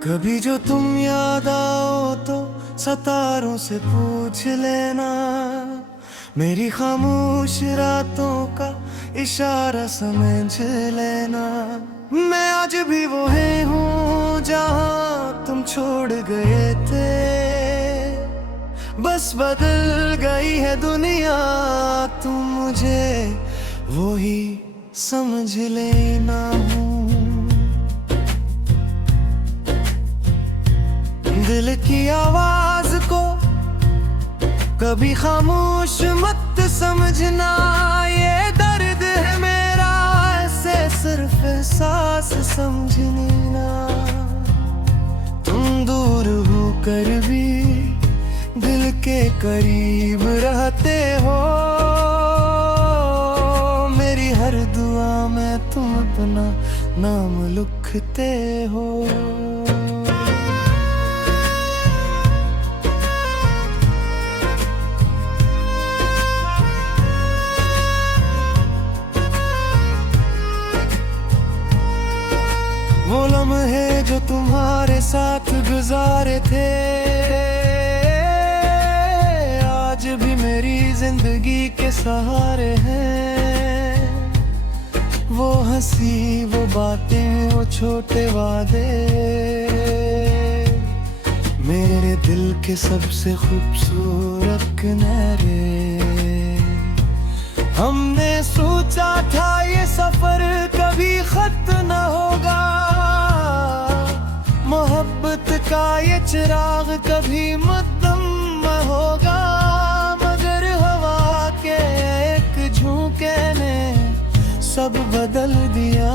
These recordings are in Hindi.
कभी जो तुम याद आओ तो सितारों से पूछ लेना, मेरी खामोश रातों का इशारा समझ लेना। मैं आज भी वो है हूँ जहाँ तुम छोड़ गए थे, बस बदल गई है दुनिया, तुम मुझे वो ही समझ लेना। हूँ दिल की आवाज को कभी खामोश मत समझना, ये दर्द है मेरा ऐसे सिर्फ एहसास समझनी ना। तुम दूर होकर भी दिल के करीब रहते हो, मेरी हर दुआ में तुम अपना नाम लिखते हो। वो लम्हे जो तुम्हारे साथ गुजारे थे, आज भी मेरी जिंदगी के सहारे हैं। वो हंसी, वो बातें, वो छोटे वादे, मेरे दिल के सबसे खूबसूरत किनारे। हमने सोचा था ये सफर कभी खत्म न होगा, मोहब्बत का ये चिराग कभी मद्दम न होगा, मगर हवा के एक झोंके ने सब बदल दिया,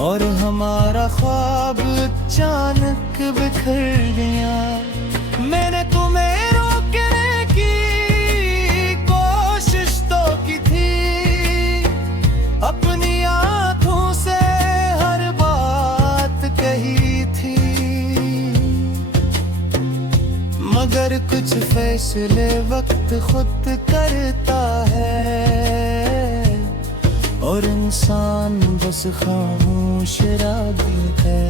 और हमारा ख्वाब अचानक बिखर गया। मैंने तुम्हें रोकने की कोशिश तो की थी, अपनी आंखों से हर बात कही थी, मगर कुछ फैसले वक्त खुद करता है, और इंसान बस खामोश रागी है।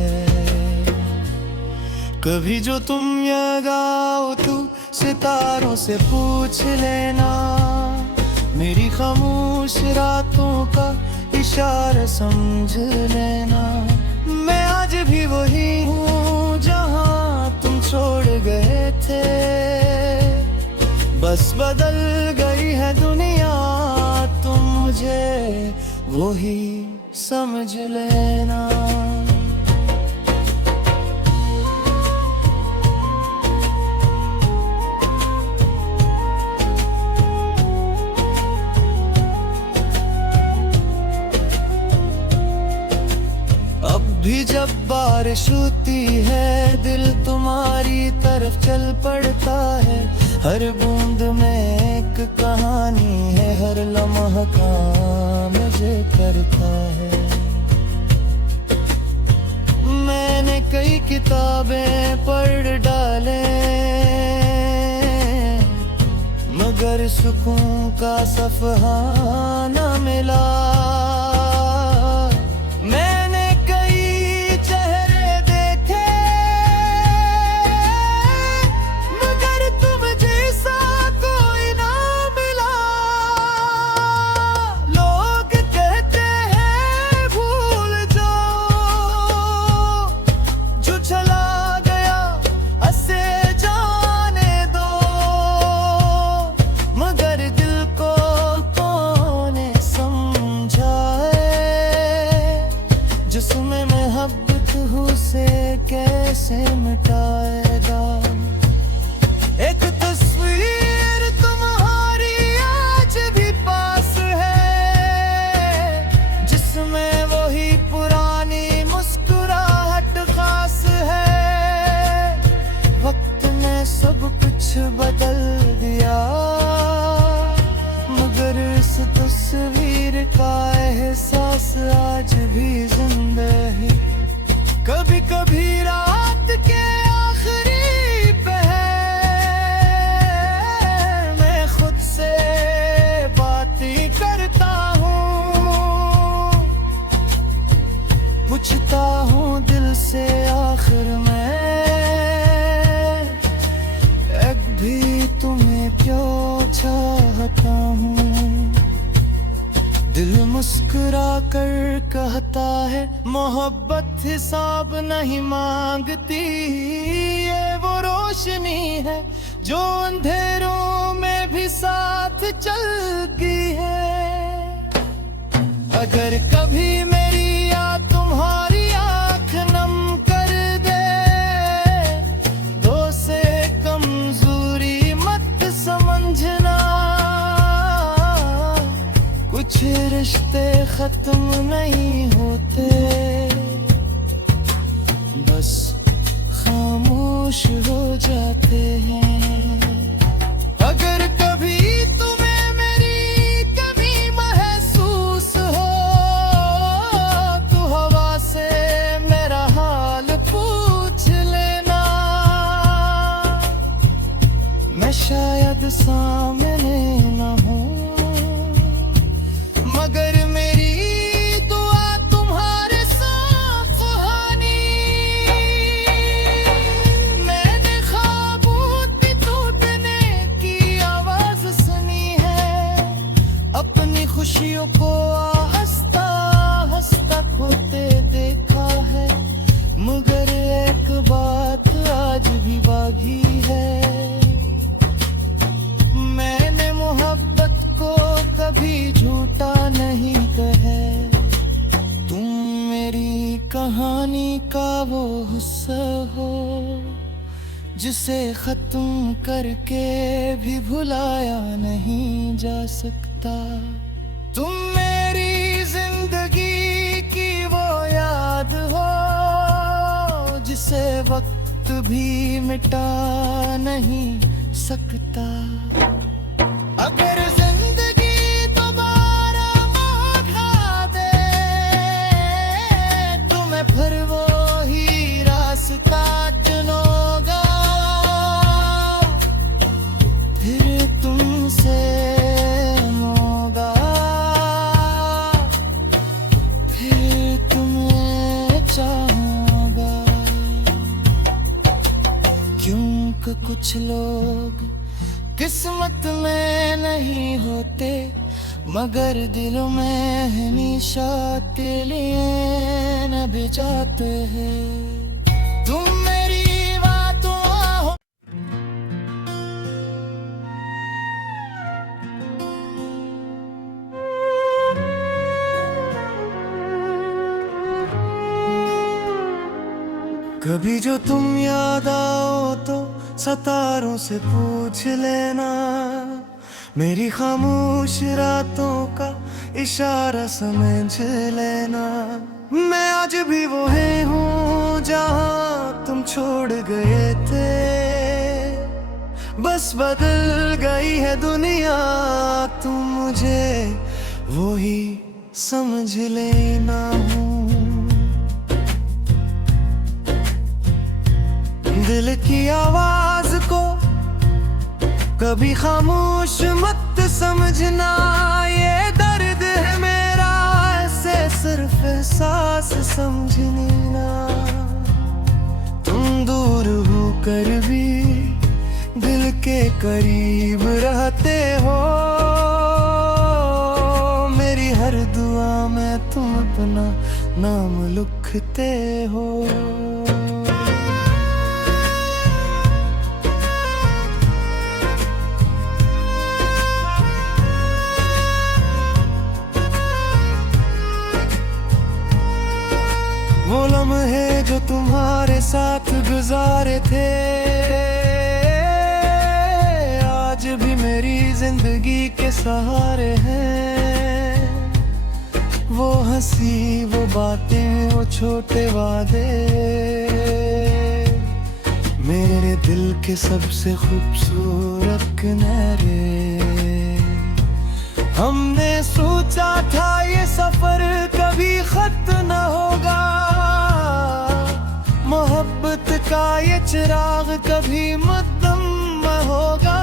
कभी जो तुम याद आओ तो सितारों से पूछ लेना, मेरी खामोश रातों का इशारा समझ लेना। मैं आज भी वही हूँ जहाँ तुम छोड़ गए थे, बस बदल गई है दुनिया, तुम मुझे वो ही समझ लेना। अब भी जब बारिश होती है दिल तुम्हारी तरफ चल पड़ता है, हर बूंद में एक कहानी है, हर लम्हा काम मुझे करता है। मैंने कई किताबें पढ़ डाले, मगर सुकून का सफहा न मिला। मैंने कई चेहरे देखे, मगर तुम जैसा कोई ना मिला। लोग कहते हैं भूल जाओ, जो चला गया उसे जाने दो, मगर दिल को कौन समझाए, मोहब्बत हिसाब नहीं मांगती, ये वो रोशनी है जो अंधेरों में भी साथ चलती है। अगर कभी मेरी याद तुम्हारी आंख नम कर दे, तो से कमजोरी मत समझना। कुछ रिश्ते खत्म नहीं होते, बस खामोश हो जाते हैं। अगर कभी तुम्हें मेरी कमी महसूस हो, तो हवा से मेरा हाल पूछ लेना। मैं शायद सामने न हूँ, मगर मेरी दुआ तुम्हारे साथ कहानी। मैंने ख्वाबों की टूटने की आवाज सुनी है, अपनी खुशियों को हंसता हंसता खोते देखा है। मगर एक बात आज भी बाकी है, मैंने मोहब्बत को कभी झूठा नहीं कहे। तुम मेरी कहानी का वो हिस्सा हो, जिसे खत्म करके भी भुलाया नहीं जा सकता। तुम मेरी जिंदगी की वो याद हो, जिसे वक्त भी मिटा नहीं सकता। अगर जिंदगी दोबारा मौका दे, तुम्हें फिर वो ही रास्ता चुनूंगा। फिर तुमसे मोगा, फिर तुम्हें चाहूंगा। क्योंकि कुछ लोग किस्मत में नहीं होते, मगर दिलों में हमेशा तेरे लिए न भी जाते हैं। तुम मेरी बातों हो। कभी जो तुम याद आओ तो सितारों से पूछ लेना। मेरी खामोश रातों का इशारा समझ लेना। मैं आज भी वो है हूँ जहाँ तुम छोड़ गए थे, बस बदल गई है दुनिया। तुम मुझे वो ही समझ लेना हूँ। दिल की आवाज को कभी खामोश मत समझना। ये दर्द है मेरा, ऐसे सिर्फ एहसास समझनी ना। तुम दूर होकर भी दिल के करीब रहते हो। मेरी हर दुआ में तुम अपना नाम लिखते हो। वो लम्हे जो तुम्हारे साथ गुजारे थे, आज भी मेरी जिंदगी के सहारे हैं। वो हंसी, वो बातें, वो छोटे वादे, मेरे दिल के सबसे खूबसूरत किनारे। हमने सोचा था ये सफर कभी खत्म न होगा, मोहब्बत का ये चिराग कभी मद्दम न होगा।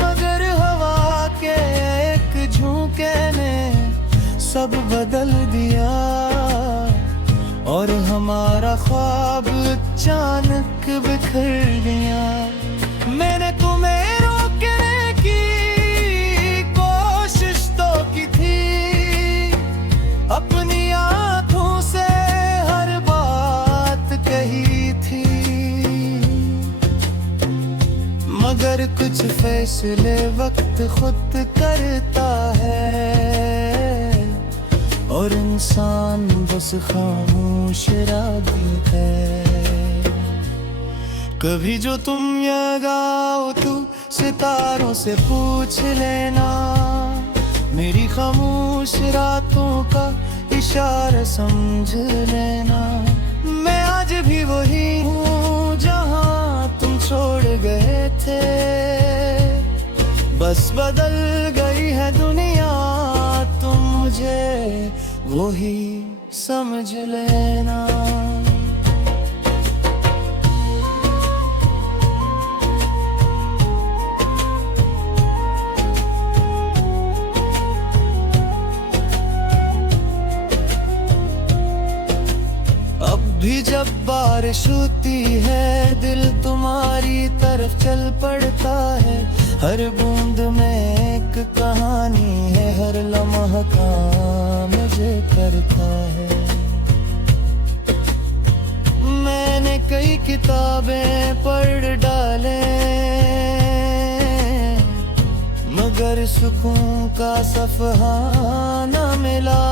मगर हवा के एक झोंके ने सब बदल दिया, और हमारा ख्वाब अचानक बिखर गया। मैंने तुम्हें रोकने की कोशिश तो की थी, अपनी आंखों से मगर कुछ फैसले वक्त खुद करता है, और इंसान बस खामोश रागी है। कभी जो तुम ये गाओ तू सितारों से पूछ लेना, मेरी खामोश रातों का इशारा समझ लेना। मैं आज भी वही हूँ जहाँ तुम छोड़ गए थे, बस बदल गई है दुनिया, तुम मुझे वही समझ लेना। भी जब बारिश होती है दिल तुम्हारी तरफ चल पड़ता है, हर बूंद में एक कहानी है, हर लम्हा काम मुझे करता है। मैंने कई किताबें पढ़ डाले, मगर सुकून का सफ़हा न मिला।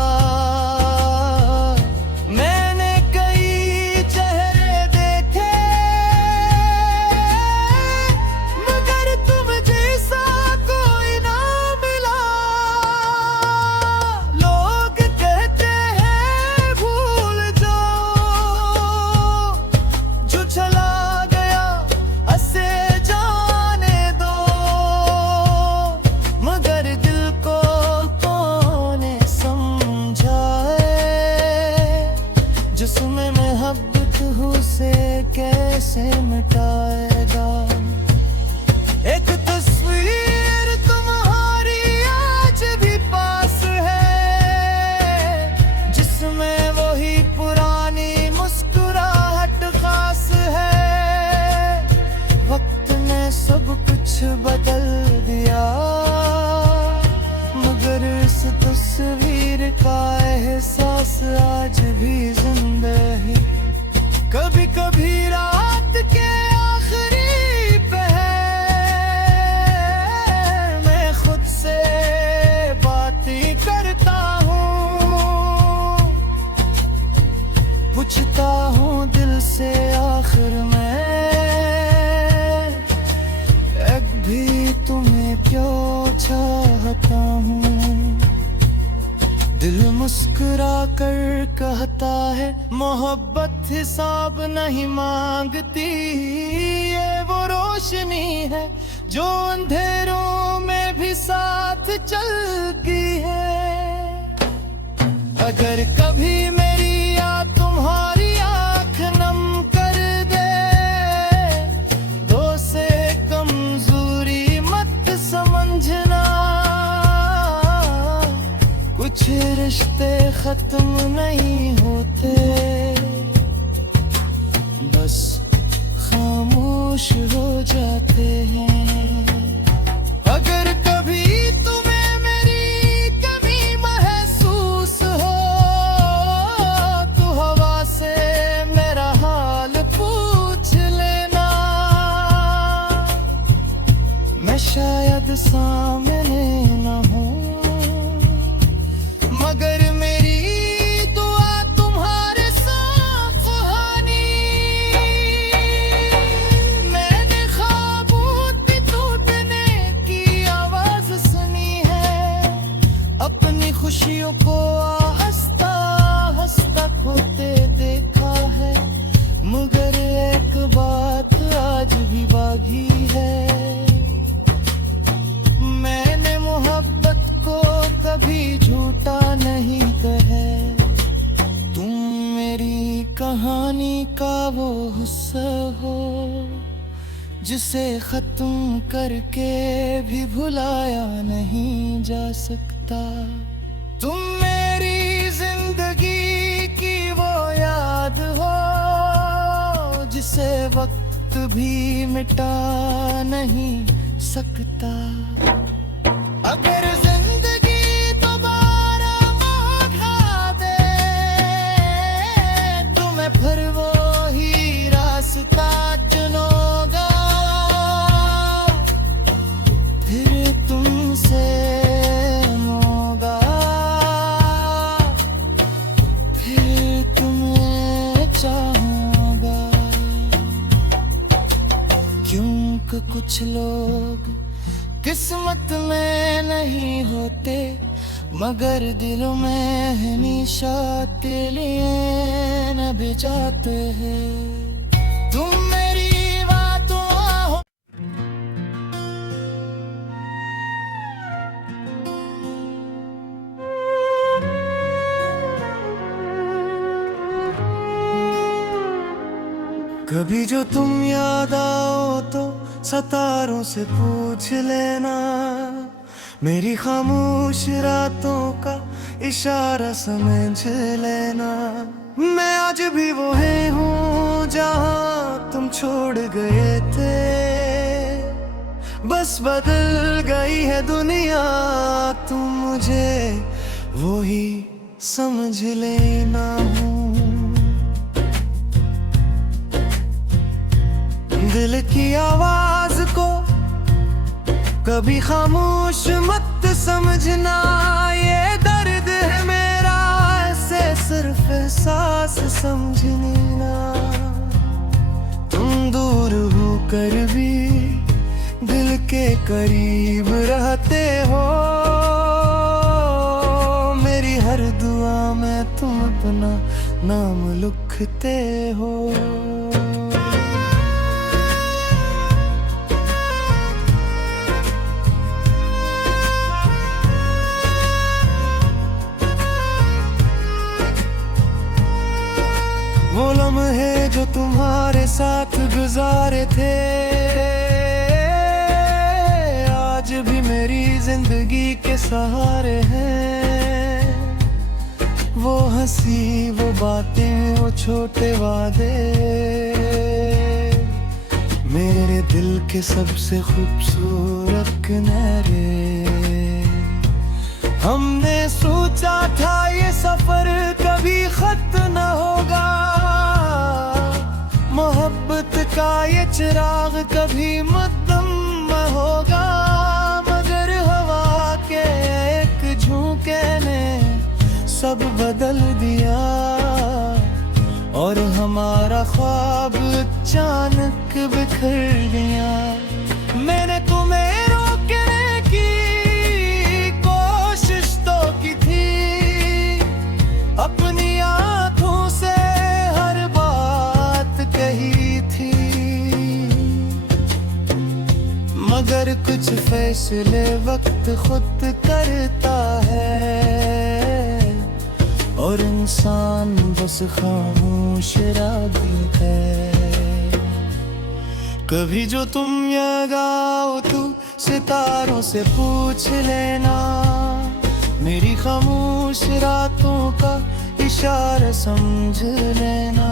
जिसमें मोहब्बत उसे कैसे मिटाएगा। एक तस्वीर तुम्हारी आज भी पास है, जिसमें वही पुरानी मुस्कुराहट खास है। वक्त ने सब कुछ बदल दिया, मगर इस तस्वीर का एहसास आज भी जिंदा है। कभी कभी रात के आखिरी पहर मैं खुद से बातें करता हूँ, पूछता हूँ दिल से आखिर में एक भी तुम्हें क्यों चाहता हूँ। दिल मुस्कुरा कर कहता है मोहब्बत हिसाब नहीं मांगती, ये वो रोशनी है जो अंधेरों में भी साथ चलती है। अगर कभी मेरी याद तुम्हारी आँख नम कर दे, दो से कमजोरी मत समझना। कुछ रिश्ते खत्म नहीं होते, बस खामोश हो जाते हैं। अगर कभी तुम्हें मेरी कमी महसूस हो, तो हवा से मेरा हाल पूछ लेना। मैं शायद सामने न हूँ, मगर मेरी दुआ तुम्हारे साथ कहानी। मैंने ख्वाबों भी टूटने की आवाज सुनी है, अपनी खुशियों को हंसता हंसता खोते देखा है। मगर एक बात आज भी बाकी है, मैंने मोहब्बत को कभी झूठा नहीं कहे। तुम मेरी कहानी का वो हिस्सा हो, जिसे खत्म करके भी भुलाया नहीं जा सकता। तुम मेरी जिंदगी की वो याद हो, जिसे वक्त भी मिटा नहीं सकता। अगर जिंदगी दोबारा मौका दे, तुम्हें फिर वो ही रास्ता चुनूंगा। कि कुछ लोग किस्मत में नहीं होते, मगर दिलों में हमेशा तेरे लिए न भी जाते हैं। तुम मेरी बातों हो। कभी जो तुम याद आओ तो सितारों से पूछ लेना, मेरी खामोश रातों का इशारा समझ लेना। मैं आज भी वो ही हूँ जहाँ तुम छोड़ गए थे, बस बदल गई है दुनिया, तुम मुझे वो ही समझ लेना। हूँ दिल की आवाज को कभी खामोश मत समझना, ये दर्द है मेरा ऐसे सिर्फ एहसास समझनी ना। तुम दूर होकर भी दिल के करीब रहते हो, मेरी हर दुआ में तुम अपना नाम लिखते हो। वो लम्हे जो तुम्हारे साथ गुजारे थे, आज भी मेरी जिंदगी के सहारे हैं। वो हंसी, वो बातें, वो छोटे वादे, मेरे दिल के सबसे खूबसूरत किनारे। हमने सोचा था ये सफर कभी खत्म न होगा, मोहब्बत का ये चिराग कभी मद्दम न होगा, मगर हवा के एक झोंके ने सब बदल दिया, और हमारा ख्वाब अचानक बिखर गया। मैंने तुम्हें रोकने की कोशिश तो की थी, अपनी आंखों से हर बात कही थी, मगर कुछ फैसले वक्त खुद करता है, और इंसान बस खामोश रागी है। कभी जो तुम याद आओ तो सितारों से पूछ लेना, मेरी खामोश रातों का इशारा समझ लेना।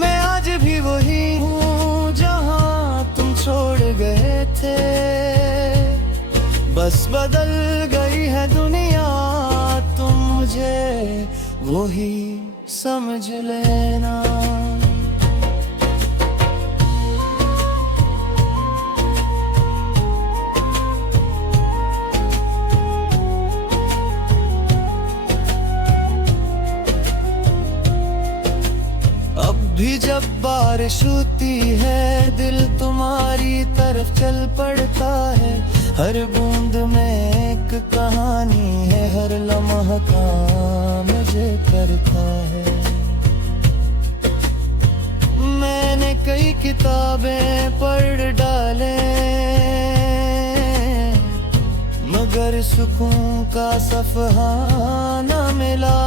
मैं आज भी वही हूँ जहाँ तुम छोड़ गए थे, बस बदल गई है दुनिया, तुम मुझे वो ही समझ लेना। अब भी जब बारिश होती है, दिल तुम्हारी तरफ चल पड़ता है, हर बूंद में एक कहानी है, हर लम्हा काम मुझे करता है। मैंने कई किताबें पढ़ डाले, मगर सुकून का सफहा न मिला,